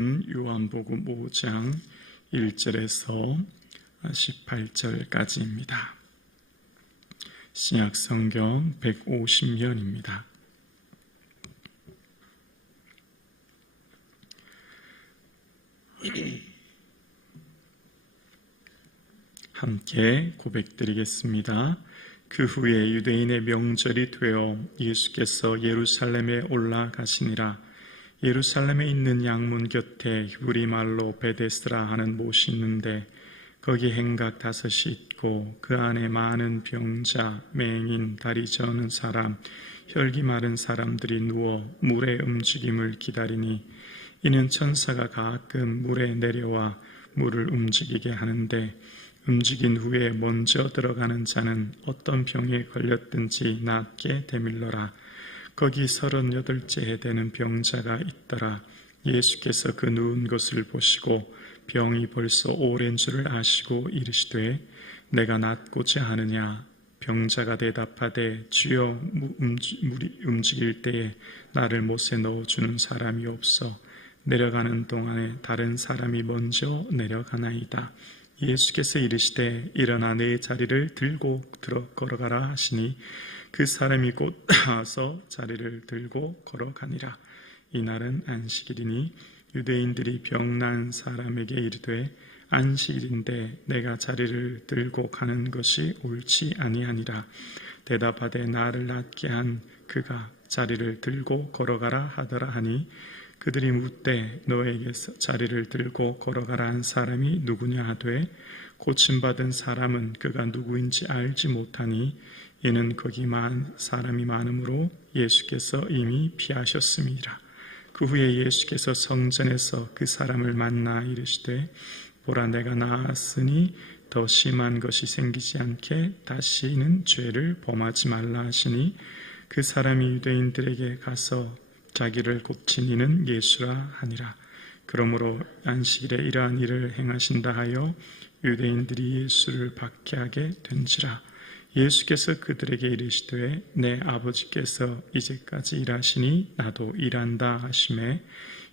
요한복음 5장 1절에서 18절까지입니다. 신약성경 150면입니다. 함께 고백드리겠습니다. 그 후에 유대인의 명절이 되어 예수께서 예루살렘에 올라가시니라. 예루살렘에 있는 양문 곁에 히브리 말로 베데스라 하는 못이 있는데 거기 행각 5이 있고 그 안에 많은 병자, 맹인, 다리 저는 사람, 혈기 마른 사람들이 누워 물의 움직임을 기다리니 이는 천사가 가끔 물에 내려와 물을 움직이게 하는데 움직인 후에 먼저 들어가는 자는 어떤 병에 걸렸든지 낫게 되밀러라. 거기 38째 되는 병자가 있더라. 예수께서 그 누운 것을 보시고 병이 벌써 오랜 줄을 아시고 이르시되 내가 낫고자 하느냐? 병자가 대답하되 주여 물이 움직일 때에 나를 못에 넣어주는 사람이 없어 내려가는 동안에 다른 사람이 먼저 내려가나이다. 예수께서 이르시되 일어나 내 자리를 들고 걸어가라 하시니 그 사람이 곧 나와서 자리를 들고 걸어가니라. 이날은 안식일이니 유대인들이 병난 사람에게 이르되 안식일인데 내가 자리를 들고 가는 것이 옳지 아니하니라. 대답하되 나를 낫게 한 그가 자리를 들고 걸어가라 하더라 하니 그들이 묻되 너에게서 자리를 들고 걸어가라 한 사람이 누구냐 하되 고침받은 사람은 그가 누구인지 알지 못하니 이는 거기 사람이 많으므로 예수께서 이미 피하셨음이라. 그 후에 예수께서 성전에서 그 사람을 만나 이르시되 보라 내가 나았으니 더 심한 것이 생기지 않게 다시는 죄를 범하지 말라 하시니 그 사람이 유대인들에게 가서 자기를 고친 이는 예수라 하니라. 그러므로 안식일에 이러한 일을 행하신다 하여 유대인들이 예수를 박해하게 된지라. 예수께서 그들에게 이르시되 내 아버지께서 이제까지 일하시니 나도 일한다 하시매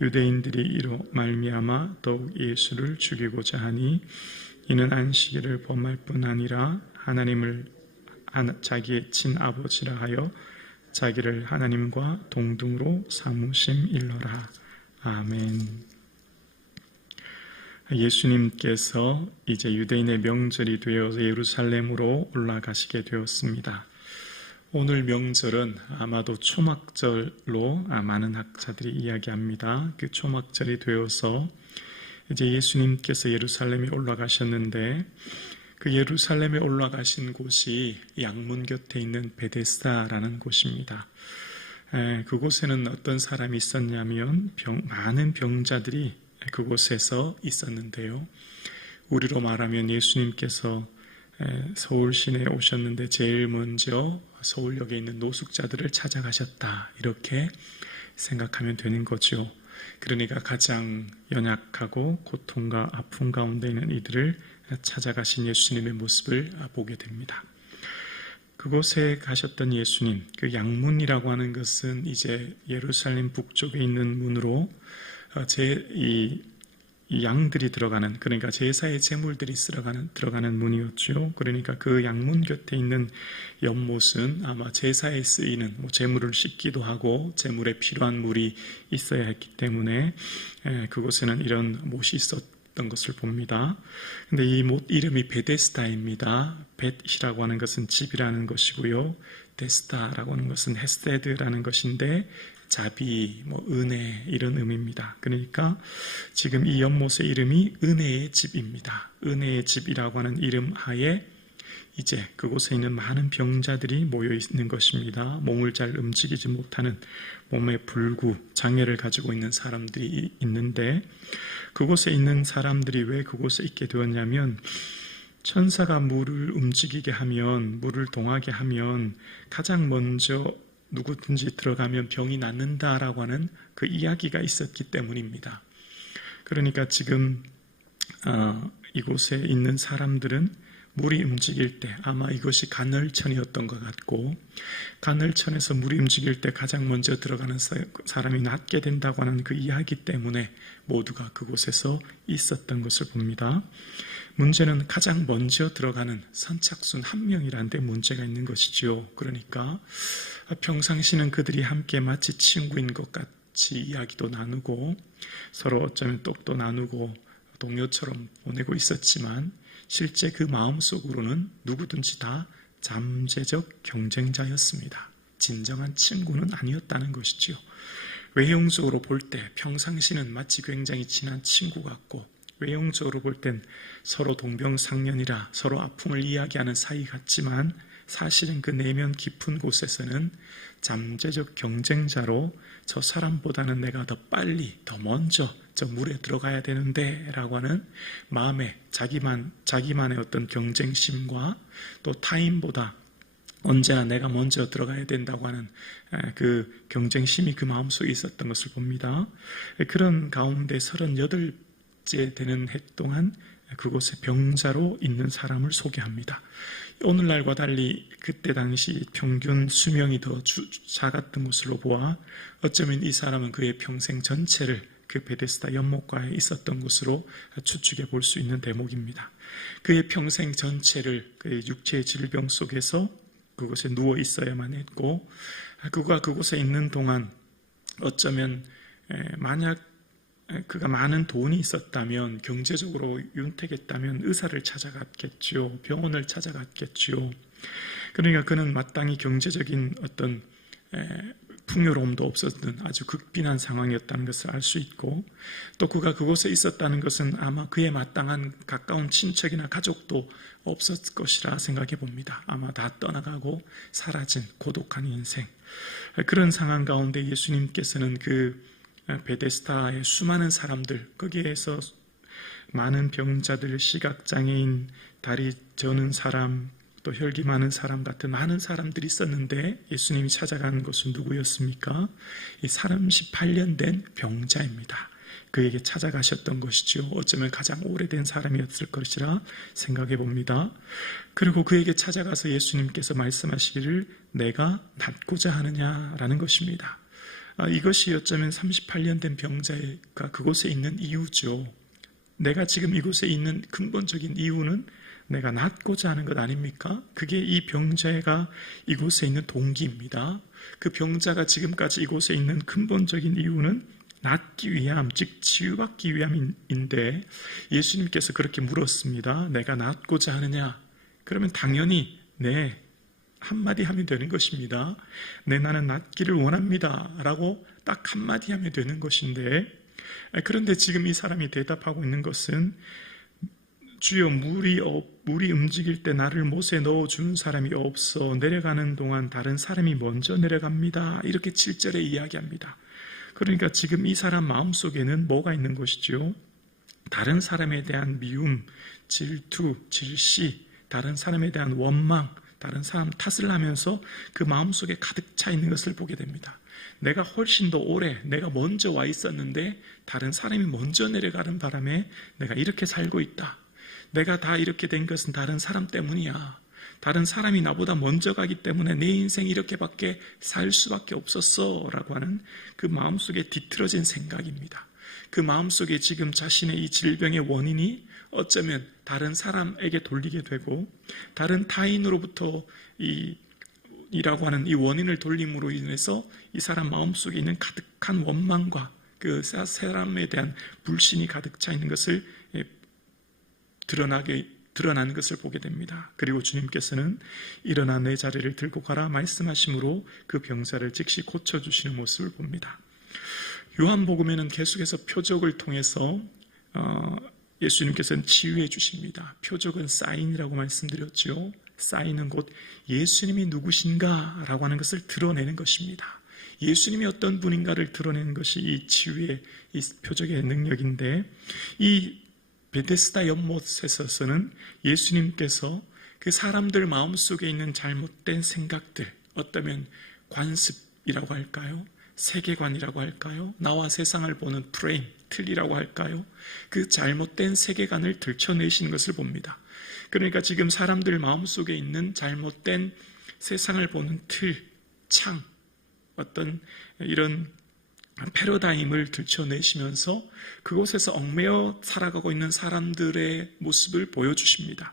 유대인들이 이로 말미암아 더욱 예수를 죽이고자 하니 이는 안식일을 범할 뿐 아니라 하나님을 자기의 친아버지라 하여 자기를 하나님과 동등으로 삼으심일러라. 아멘. 예수님께서 이제 유대인의 명절이 되어서 예루살렘으로 올라가시게 되었습니다. 오늘 명절은 아마도 초막절로 많은 학자들이 이야기합니다. 그 초막절이 되어서 이제 예수님께서 예루살렘에 올라가셨는데 그 예루살렘에 올라가신 곳이 양문 곁에 있는 베데스다라는 곳입니다. 그곳에는 어떤 사람이 있었냐면 많은 병자들이 그곳에서 있었는데요. 우리로 말하면 예수님께서 서울 시내에 오셨는데 제일 먼저 서울역에 있는 노숙자들을 찾아가셨다 이렇게 생각하면 되는 거죠. 그러니까 가장 연약하고 고통과 아픔 가운데 있는 이들을 찾아가신 예수님의 모습을 보게 됩니다. 그곳에 가셨던 예수님, 그 양문이라고 하는 것은 이제 예루살렘 북쪽에 있는 문으로 이 양들이 들어가는, 그러니까 제사의 제물들이 들어가는 문이었죠. 그러니까 그 양문 곁에 있는 연못은 아마 제사에 쓰이는 제물을 씻기도 하고 제물에 필요한 물이 있어야 했기 때문에 그곳에는 이런 못이 있었던 것을 봅니다. 근데 이 못 이름이 베데스다입니다. 벳이라고 하는 것은 집이라는 것이고요. 데스다라고 하는 것은 헤세드라는 것인데 자비, 은혜 이런 의미입니다. 그러니까 지금 이 연못의 이름이 은혜의 집입니다. 은혜의 집이라고 하는 이름 하에 이제 그곳에 있는 많은 병자들이 모여 있는 것입니다. 몸을 잘 움직이지 못하는 몸의 불구, 장애를 가지고 있는 사람들이 있는데 그곳에 있는 사람들이 왜 그곳에 있게 되었냐면 천사가 물을 움직이게 하면, 물을 동하게 하면 가장 먼저 누구든지 들어가면 병이 낫는다라고 하는 그 이야기가 있었기 때문입니다. 그러니까 지금 이곳에 있는 사람들은 물이 움직일 때 아마 이것이 간헐천이었던 것 같고, 간헐천에서 물이 움직일 때 가장 먼저 들어가는 사람이 낫게 된다고 하는 그 이야기 때문에 모두가 그곳에서 있었던 것을 봅니다. 문제는 가장 먼저 들어가는 선착순 한 명이라는 데 문제가 있는 것이지요. 그러니까 평상시는 그들이 함께 마치 친구인 것 같이 이야기도 나누고 서로 어쩌면 떡도 나누고 동료처럼 보내고 있었지만 실제 그 마음속으로는 누구든지 다 잠재적 경쟁자였습니다. 진정한 친구는 아니었다는 것이지요. 외형적으로 볼 때 평상시는 마치 굉장히 친한 친구 같고, 외형적으로 볼 땐 서로 동병상련이라 서로 아픔을 이야기하는 사이 같지만 사실은 그 내면 깊은 곳에서는 잠재적 경쟁자로 저 사람보다는 내가 더 빨리, 더 먼저 저 물에 들어가야 되는데 라고 하는 마음에 자기만의 어떤 경쟁심과 또 타인보다 언제나 내가 먼저 들어가야 된다고 하는 그 경쟁심이 그 마음속에 있었던 것을 봅니다. 그런 가운데 38째 되는 해 동안 그곳에 병자로 있는 사람을 소개합니다. 오늘날과 달리 그때 당시 평균 수명이 더 작았던 것으로 보아 어쩌면 이 사람은 그의 평생 전체를 그 베데스다 연못가에 있었던 것으로 추측해 볼 수 있는 대목입니다. 그의 평생 전체를 그의 육체의 질병 속에서 그곳에 누워 있어야만 했고, 그가 그곳에 있는 동안 어쩌면 만약 그가 많은 돈이 있었다면, 경제적으로 윤택했다면 의사를 찾아갔겠지요. 병원을 찾아갔겠지요. 그러니까 그는 마땅히 경제적인 어떤 풍요로움도 없었던 아주 극빈한 상황이었다는 것을 알 수 있고, 또 그가 그곳에 있었다는 것은 아마 그에 마땅한 가까운 친척이나 가족도 없었을 것이라 생각해 봅니다. 아마 다 떠나가고 사라진 고독한 인생. 그런 상황 가운데 예수님께서는 그 베데스다의 수많은 사람들, 거기에서 많은 병자들, 시각장애인, 다리 저는 사람, 또 혈기 많은 사람 같은 많은 사람들이 있었는데 예수님이 찾아간 것은 누구였습니까? 이 38년 된 병자입니다. 그에게 찾아가셨던 것이죠. 어쩌면 가장 오래된 사람이었을 것이라 생각해 봅니다. 그리고 그에게 찾아가서 예수님께서 말씀하시기를 내가 낫고자 하느냐라는 것입니다. 이것이 어쩌면 38년 된 병자가 그곳에 있는 이유죠. 내가 지금 이곳에 있는 근본적인 이유는 내가 낫고자 하는 것 아닙니까? 그게 이 병자가 이곳에 있는 동기입니다. 그 병자가 지금까지 이곳에 있는 근본적인 이유는 낫기 위함, 즉 치유받기 위함인데 예수님께서 그렇게 물었습니다. 내가 낫고자 하느냐? 그러면 당연히 네, 한마디 하면 되는 것입니다. 네, 나는 낫기를 원합니다 라고 딱 한마디 하면 되는 것인데, 그런데 지금 이 사람이 대답하고 있는 것은 주여 물이 움직일 때 나를 못에 넣어주는 사람이 없어 내려가는 동안 다른 사람이 먼저 내려갑니다. 이렇게 7절에 이야기합니다. 그러니까 지금 이 사람 마음속에는 뭐가 있는 것이죠? 다른 사람에 대한 미움, 질투, 질시, 다른 사람에 대한 원망, 다른 사람 탓을 하면서 그 마음속에 가득 차 있는 것을 보게 됩니다. 내가 훨씬 더 오래, 내가 먼저 와 있었는데 다른 사람이 먼저 내려가는 바람에 내가 이렇게 살고 있다. 내가 다 이렇게 된 것은 다른 사람 때문이야. 다른 사람이 나보다 먼저 가기 때문에 내 인생이 이렇게밖에 살 수밖에 없었어 라고 하는 그 마음속에 뒤틀어진 생각입니다. 그 마음속에 지금 자신의 이 질병의 원인이 어쩌면 다른 사람에게 돌리게 되고 다른 타인으로부터 이라고 하는 이 원인을 돌림으로 인해서 이 사람 마음속에 있는 가득한 원망과 그 사람에 대한 불신이 가득 차 있는 것을 드러나는 것을 보게 됩니다. 그리고 주님께서는 일어나 내 자리를 들고 가라 말씀하심으로 그 병자를 즉시 고쳐주시는 모습을 봅니다. 요한복음에는 계속해서 표적을 통해서 예수님께서는 치유해 주십니다. 표적은 사인이라고 말씀드렸죠. 사인은 곧 예수님이 누구신가 라고 하는 것을 드러내는 것입니다. 예수님이 어떤 분인가를 드러내는 것이 이 치유의 이 표적의 능력인데, 이 베데스다 연못에서는 예수님께서 그 사람들 마음속에 있는 잘못된 생각들, 어쩌면 관습이라고 할까요? 세계관이라고 할까요? 나와 세상을 보는 프레임, 틀이라고 할까요? 그 잘못된 세계관을 들춰내시는 것을 봅니다. 그러니까 지금 사람들 마음속에 있는 잘못된 세상을 보는 틀, 창, 어떤 이런 패러다임을 들춰내시면서 그곳에서 얽매여 살아가고 있는 사람들의 모습을 보여주십니다.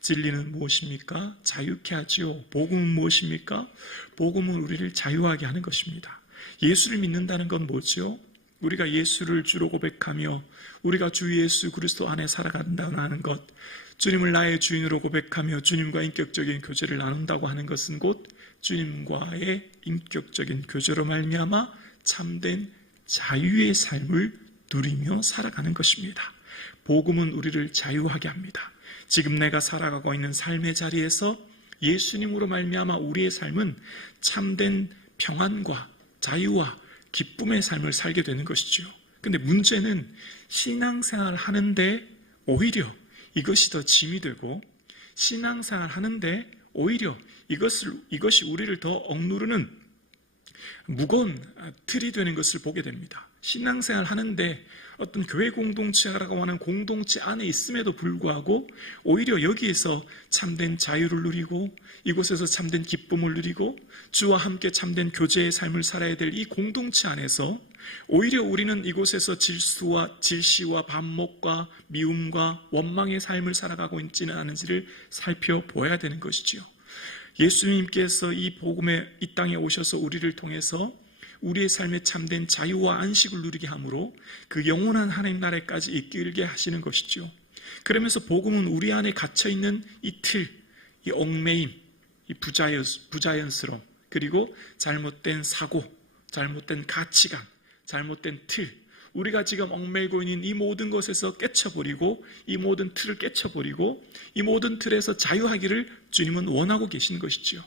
진리는 무엇입니까? 자유케 하지요. 복음은 무엇입니까? 복음은 우리를 자유하게 하는 것입니다. 예수를 믿는다는 건 뭐죠? 우리가 예수를 주로 고백하며 우리가 주 예수 그리스도 안에 살아간다는 것, 주님을 나의 주인으로 고백하며 주님과 인격적인 교제를 나눈다고 하는 것은 곧 주님과의 인격적인 교제로 말미암아 참된 자유의 삶을 누리며 살아가는 것입니다. 복음은 우리를 자유하게 합니다. 지금 내가 살아가고 있는 삶의 자리에서 예수님으로 말미암아 우리의 삶은 참된 평안과 자유와 기쁨의 삶을 살게 되는 것이죠. 근데 문제는 신앙생활을 하는데 오히려 이것이 더 짐이 되고, 신앙생활을 하는데 오히려 이것이 우리를 더 억누르는 무거운 틀이 되는 것을 보게 됩니다. 신앙생활 하는데 어떤 교회 공동체라고 하는 공동체 안에 있음에도 불구하고 오히려 여기에서 참된 자유를 누리고 이곳에서 참된 기쁨을 누리고 주와 함께 참된 교제의 삶을 살아야 될 이 공동체 안에서 오히려 우리는 이곳에서 질시와 반목과 미움과 원망의 삶을 살아가고 있지는 않은지를 살펴보아야 되는 것이지요. 예수님께서 이 복음의 이 땅에 오셔서 우리를 통해서 우리의 삶에 참된 자유와 안식을 누리게 함으로 그 영원한 하나님 나라까지 이끌게 하시는 것이죠. 그러면서 복음은 우리 안에 갇혀있는 이 틀, 이 얽매임, 이 부자연스러움, 그리고 잘못된 사고, 잘못된 가치관, 잘못된 틀, 우리가 지금 얽매이고 있는 이 모든 것에서 깨쳐버리고 이 모든 틀을 깨쳐버리고 이 모든 틀에서 자유하기를 주님은 원하고 계신 것이지요.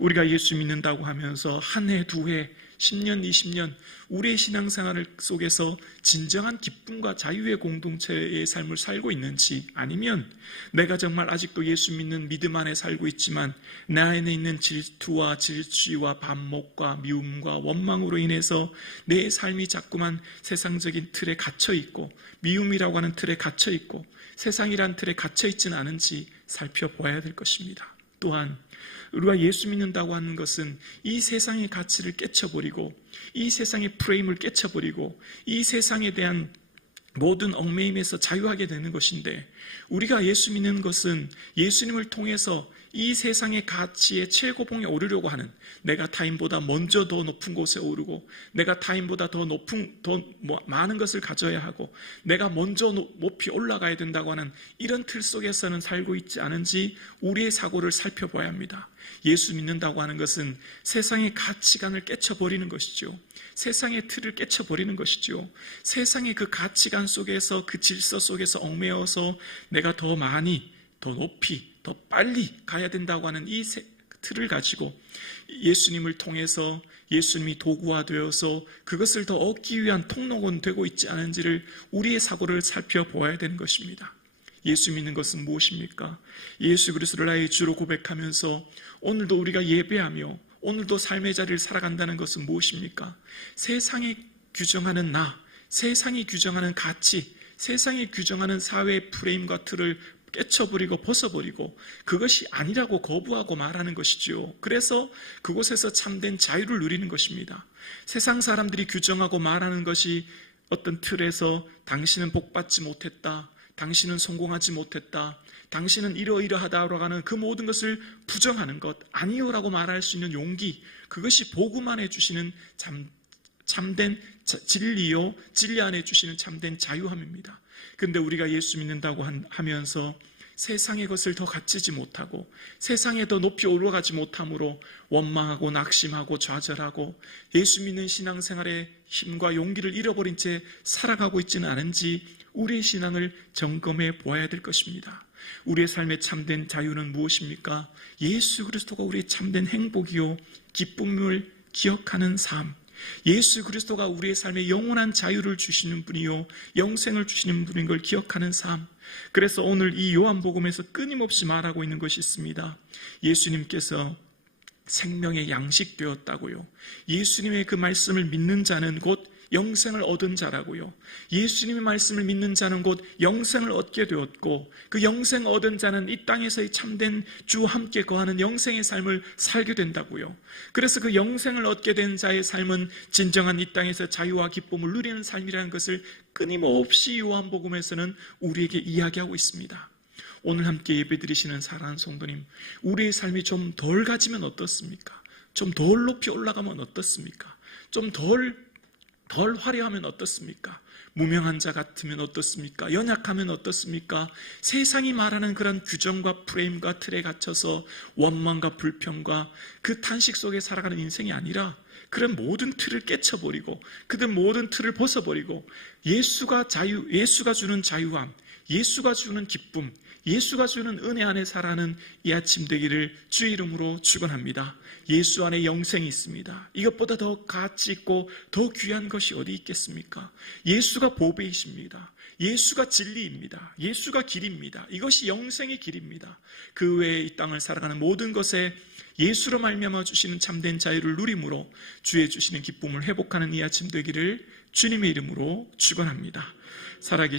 우리가 예수 믿는다고 하면서 한 해, 두 해, 10년, 20년 우리의 신앙생활 속에서 진정한 기쁨과 자유의 공동체의 삶을 살고 있는지, 아니면 내가 정말 아직도 예수 믿는 믿음 안에 살고 있지만 내 안에 있는 질투와 질취와 반목과 미움과 원망으로 인해서 내 삶이 자꾸만 세상적인 틀에 갇혀있고 미움이라고 하는 틀에 갇혀있고 세상이란 틀에 갇혀있지는 않은지 살펴봐야 될 것입니다. 또한 우리가 예수 믿는다고 하는 것은 이 세상의 가치를 깨쳐버리고 이 세상의 프레임을 깨쳐버리고 이 세상에 대한 모든 얽매임에서 자유하게 되는 것인데, 우리가 예수 믿는 것은 예수님을 통해서 이 세상의 가치의 최고봉에 오르려고 하는, 내가 타인보다 먼저 더 높은 곳에 오르고 내가 타인보다 더 많은 것을 가져야 하고 내가 먼저 높이 올라가야 된다고 하는 이런 틀 속에서는 살고 있지 않은지 우리의 사고를 살펴봐야 합니다. 예수 믿는다고 하는 것은 세상의 가치관을 깨쳐버리는 것이죠. 세상의 틀을 깨쳐버리는 것이죠. 세상의 그 가치관 속에서, 그 질서 속에서 얽매여서 내가 더 많이, 더 높이, 더 빨리 가야 된다고 하는 이 틀을 가지고 예수님을 통해서 예수님이 도구화되어서 그것을 더 얻기 위한 통로는 되고 있지 않은지를 우리의 사고를 살펴보아야 되는 것입니다. 예수 믿는 것은 무엇입니까? 예수 그리스도를 나의 주로 고백하면서 오늘도 우리가 예배하며 오늘도 삶의 자리를 살아간다는 것은 무엇입니까? 세상이 규정하는 나, 세상이 규정하는 가치, 세상이 규정하는 사회의 프레임과 틀을 깨쳐버리고 벗어버리고 그것이 아니라고 거부하고 말하는 것이죠. 그래서 그곳에서 참된 자유를 누리는 것입니다. 세상 사람들이 규정하고 말하는 것이 어떤 틀에서 당신은 복받지 못했다, 당신은 성공하지 못했다, 당신은 이러이러하다라고 하는 그 모든 것을 부정하는 것, 아니요라고 말할 수 있는 용기, 그것이 복음 안에 주시는 참된 진리요, 진리 안에 주시는 참된 자유함입니다. 그런데 우리가 예수 믿는다고 하면서 세상의 것을 더 갖추지 못하고 세상에 더 높이 올라가지 못함으로 원망하고 낙심하고 좌절하고 예수 믿는 신앙생활의 힘과 용기를 잃어버린 채 살아가고 있지는 않은지 우리의 신앙을 점검해 보아야 될 것입니다. 우리의 삶의 참된 자유는 무엇입니까? 예수 그리스도가 우리의 참된 행복이요 기쁨을 기억하는 삶, 예수 그리스도가 우리의 삶에 영원한 자유를 주시는 분이요 영생을 주시는 분인 걸 기억하는 삶. 그래서 오늘 이 요한복음에서 끊임없이 말하고 있는 것이 있습니다. 예수님께서 생명의 양식 되었다고요. 예수님의 그 말씀을 믿는 자는 곧 영생을 얻은 자라고요. 예수님의 말씀을 믿는 자는 곧 영생을 얻게 되었고, 그 영생 얻은 자는 이 땅에서의 참된 주와 함께 거하는 영생의 삶을 살게 된다고요. 그래서 그 영생을 얻게 된 자의 삶은 진정한 이 땅에서 자유와 기쁨을 누리는 삶이라는 것을 끊임없이 요한복음에서는 우리에게 이야기하고 있습니다. 오늘 함께 예배드리시는 사랑하는 성도님, 우리의 삶이 좀 덜 가지면 어떻습니까? 좀 덜 높이 올라가면 어떻습니까? 좀 덜 화려하면 어떻습니까? 무명한 자 같으면 어떻습니까? 연약하면 어떻습니까? 세상이 말하는 그런 규정과 프레임과 틀에 갇혀서 원망과 불평과 그 탄식 속에 살아가는 인생이 아니라, 그런 모든 틀을 깨쳐버리고 그들 모든 틀을 벗어버리고 예수가 주는 자유함, 예수가 주는 기쁨, 예수가 주는 은혜 안에 살아가는 이 아침 되기를 주의 이름으로 축원합니다. 예수 안에 영생이 있습니다. 이것보다 더 가치 있고 더 귀한 것이 어디 있겠습니까? 예수가 보배이십니다. 예수가 진리입니다. 예수가 길입니다. 이것이 영생의 길입니다. 그 외에 이 땅을 살아가는 모든 것에 예수로 말미암아 주시는 참된 자유를 누림으로 주의 주시는 기쁨을 회복하는 이 아침 되기를 주님의 이름으로 축원합니다. 살아계신